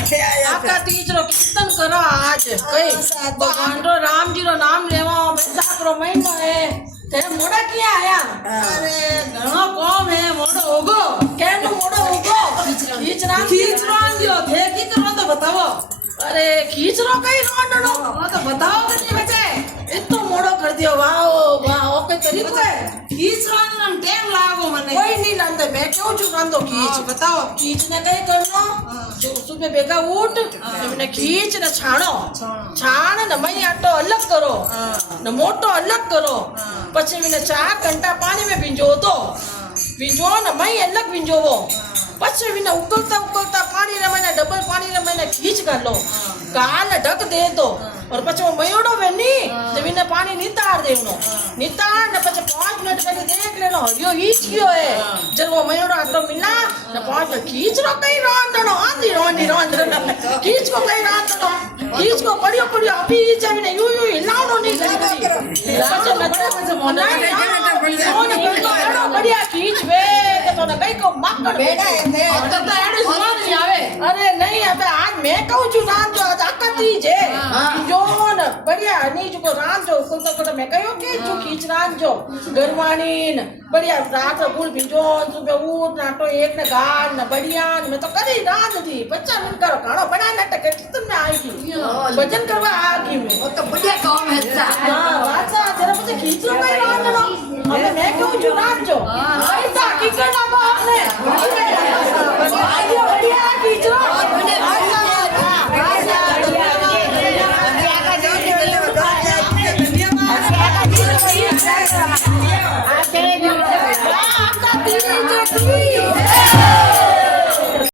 આકા તીજરો કીર્તન કરો આજ કઈ ભગવાન રો રામજી રો નામ લેवा बैसाख रो महीनो है ते मोड़ा किया आया अरे घणो कौम है मोड़ो होगो केनो मोड़ो होगो खींचरा दियो थे की करो तो बताओ अरे खींचरो कई रोंडनो तो बताओ कनी बचे इतो मोड़ो कर दियो वाह वाह ओके तरीको है खींचरा ने टाइम लागो मने कोई नहीं लांदे मैं क्यों छु रांदो खींच बताओ खींच ने कई करनो जो सुबह बेगा उठ ने खींच ने छाण ने मई आटो अलग करो ने मोटो अलग करो પછી મને 4 ઘંટા પાણી में ભીંજો ને મઈ अलग ભીંજોવો પછી મને ઉકળતા પાણી रे मैंने डबल पानी रे मैंने खींच कर लो काल ढक दे दो और પછી वो मयोड़ो वेनी तो मैंने पानी नितार देवनो नितार ने પછી 5 मिनट पहले देख लेनो हरियो हीच गयो है जब वो मयोड़ो आटो मिला ने 5 मिनट खींच रो कई रोंदनो आंधी रोंदी खींच को कई रोंदनो खींच को पड़ियो अभी जमीने यू हिलावनो नहीं करी પછી मतलब मोना सोने बड़ो बढ़िया खींच वे के तो कई को माकड़ बेटा है तो एडो सुनो नहीं आवे अरे नहीं अबे आज मैं कहूं छु रात जो ताकती जे जो न बढ़िया नहीं जो रात जो तो मैं कहो के जो खींच रात जो गरवाणीन बढ़िया रात फूल भिजो सुबह उठ नाटो एक ने गाल न बढ़िया मैं तो करी रात थी 50 मिनट करो खाना बना नाटक कितन में आएगी भजन करवा आगी में वो तो बढ़िया काम है हां वाचा जरा मुझे खींच लो भाई रात नो अब मैं कहूं छु रात जो ऐसा की करना आपने